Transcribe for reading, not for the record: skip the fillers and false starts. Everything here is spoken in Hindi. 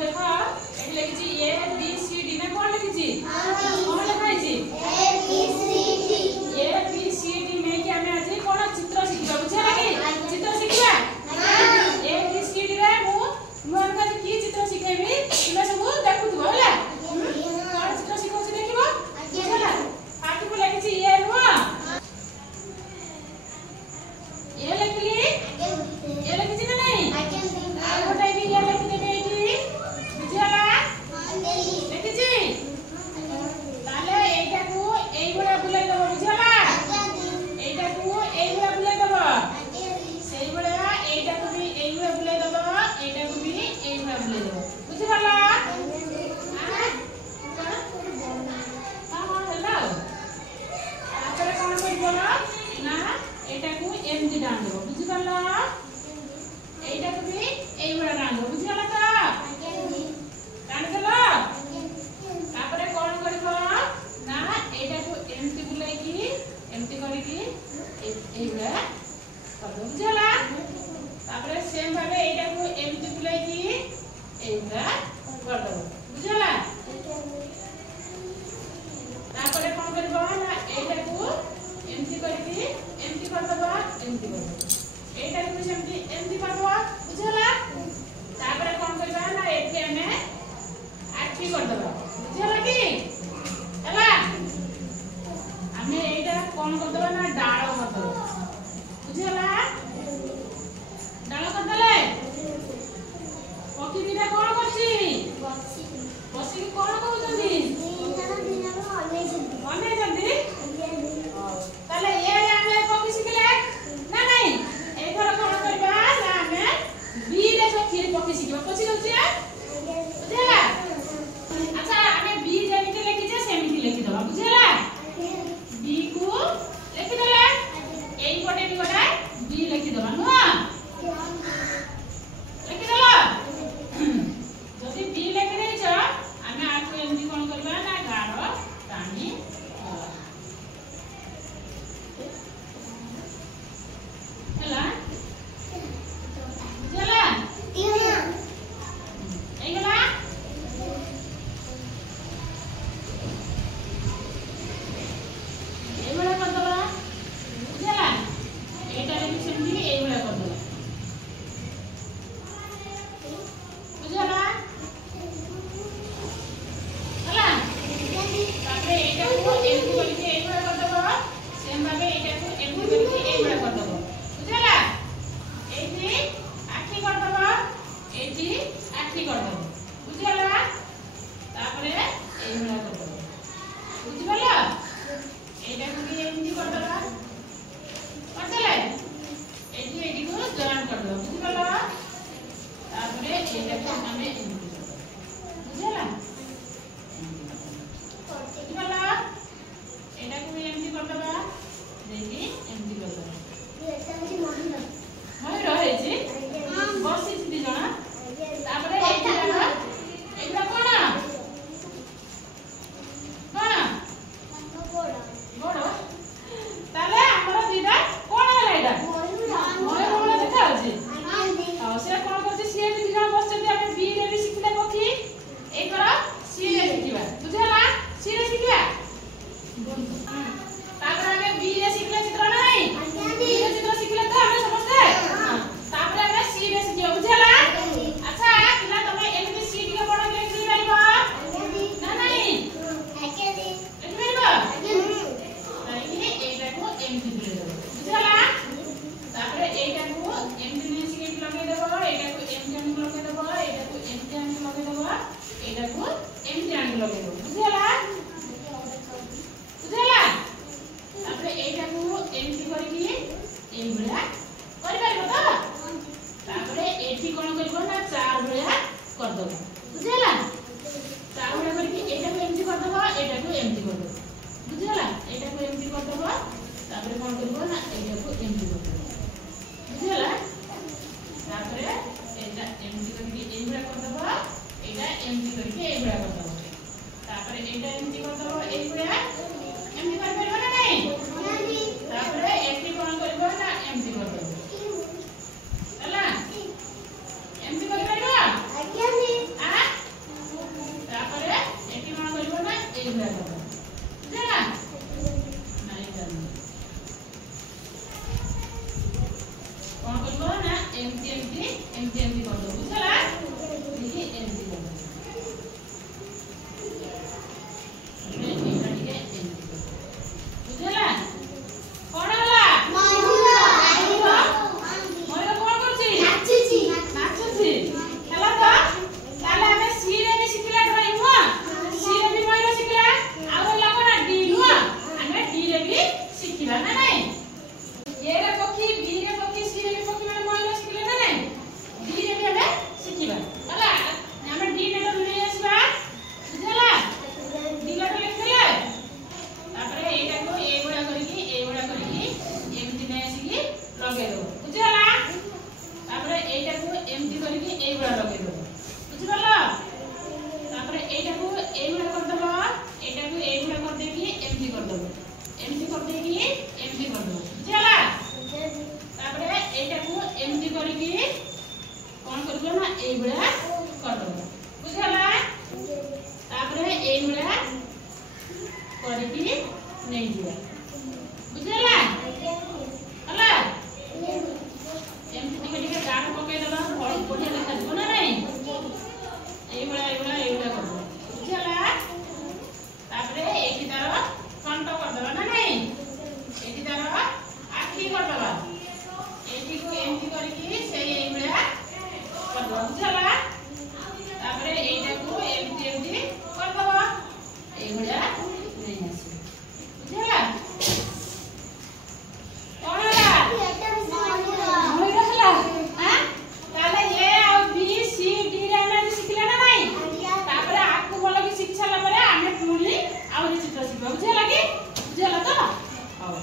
देख एट लिखी ए बी सी डी में कौन लिखी कौन लिखाई ए बी सी डी में कि हमें आज कौन चित्र शिखा बुझे लगी चित्र शिखा ए बी सी डी रे मु मोर का की चित्र शिखेबी तुमे सब देखुथबो होला कौन चित्र शिखौछ देखिबो बुझला हाथ को लिखी ए नु ये लिखली ये लिखी ना नहीं आ गोटे भी ये लिखि देबे एठी बुझला लिखि ताले एटा को एई बडा बुलाई दबो बुझला एटा को एई बडा बुलाई दबो सेई बडा एटा को भी एई बडा बुलाई दबो एटा को भी एई बडा बुलाई दबो बुझला हेलो आपर कोन करबो ना एटा को एमती डाल दबो बुझला एटा को भी एई बडा डाल दबो बुझला तो डाल देला तापर कोन करबो ना एटा को एमती बुलाई की एमती करी की एई बडा कर दो बुझला तापर सेम भाबे एटा को एमती बुलाई की एई बडा कर दो बुझला तापर कोन करबो ना एटा को एमती करी की एमती कर दबो एमती कर दो एटा को सेमती एमती कर दबो बुझला तापर कोन करबा ना एठी हमें आठी कर दबो बुझला की हला हमें एटा कोन कर दबो ना डाळ कर दबो बुझला डाळ कर दले पकी दिना कोन करछि बसी कोन कहउछथि अने जल्दी ताले ये हमें पकी सिखले ना नहीं एथर कोन करबा ना हमें बी रे सखी पकी सिखबो पछी होछि बुझला अच्छा हमें बी जेमिति लिखि जे सेमिति लिखि दबा बुझला बी को लिखि दला एई पटे भी गोटा बी लिखि दबा नो लिखि दला जदि बी लिखि देछ हमें आको एमति कोन करबा ना गारो टानी हला बुझला एइगला एइगला कर दबा बुझला एटा ले सेमती एइगला कर दबा बुझला हला तापरे एटा को एमती करके एइगला कर दबा सेम भाबे एटा को एमती करके एइगला कर दबा बुझला एठी आठी कर दबा एठी आठी कर दबा बुझला तापरे एइगला कर दबा बुझला एटा को भी एमती कर दबा करले एठी एठी को जॉइन कर दबा बुझला तापरे एटा को हमें एमती कर दबा बुझला एटा को भी एमती कर दबा देखि एमती कर दबा মই রহেছি বসিছি দি জনা তারপরে এইটা না এইটা কোন বড় তাহলে আমরা দিদা কোন হলো এটা ময় বড় দেখা আছে আর সে কোন করছে সি এ দি জনা বসছে আমি বি রে বি শিখলে পকি এই করা সি রে শিখিবা বুঝলা সি রে শিখিবা তারপরে আমি বি রে শিখলে চিত্র নাই বি রে চিত্র শিখলে তো আমরা समझते तापरे हमें सी रे शिखियो बुझला अच्छा पिला तमे एमती सी डी के पढ के लिखि पाइबो ना नहीं लिखि पाइबो ताकि एटा को एमती ले दो बुझला तापरे एटा को एमती ने शिखि लगे देबो एटा को एमती आन लगे देबो एटा को एमती आन लगे देबो एटा को एमती आन लगे देबो बुझला बुझला तापरे एटा को एमती करके एई बडा करि पाइबो तो तापरे एठी कोन करबो ना चार बडा कर दबो बुझला चार बडा करके एटा को एमती कर दबो एटा को एमती कर दबो बुझला एटा को एमती कर दबो तापरे कोन करबो ना एटा को एमती कर दबो बुझला तापरे एटा एमती करके एई बडा कर दबो एटा एमती करके एई बडा कर दबो तापरे एटा एमती कर दबो एई बडा एमती कर पाइबो ना नहीं तापरे एठी कोन करबो ना एमती कर दबो ହେଲା ଏମିତି କରିପାରିବା ଆଜ୍ଞା এই ভଳିয়া করদব বুঝলা তারপরে এই ভଳିয়া କରିକି ନେଇଯିବା ବୁଝିଲା ହେଲା ଏମିତି ଟିକେ ଟିକେ ଗାଢ଼ ପକେଇଦେବା ବଢିଆ ଦେଖାଯିବ ନା ନାଇଁ এইଭଳିଆ କରିଦେବା ବୁଝିଲା ତାପରେ ଏଇଠି ତାର ଫଣ୍ଟ କରିଦେବା ନା ନାଇଁ ଏଇଠି ତାର ଆଖି କରିଦେବା ଏଇଠିକୁ ଏମିତି କରିକି ସେଇ এইଭଳିଆ କରିଦେବା ବୁଝିଲା ତାପରେ ଏଇଟାକୁ ଏମିତି ଏମିତି କରିଦେବା এইভଳିଆ ନେଇ ଆସିବା ବୁଝିଲା କଣ ହେଲା ମୟୂର ହେଲା ତାହେଲେ ଏ ଆଉ ବି ସି ଡି ରେ ଆମେ ଶିଖିଲେ ନା ନାଇଁ ତାପରେ ଆକୁ ଭଲ କି ଶିଖି ସାରିଲା ପରେ ଆମେ ପୁଣି ଆହୁରି ଚିତ୍ର ଶିଖିବା ବୁଝିଲା କି ବୁଝିଲା ତ ହଉ।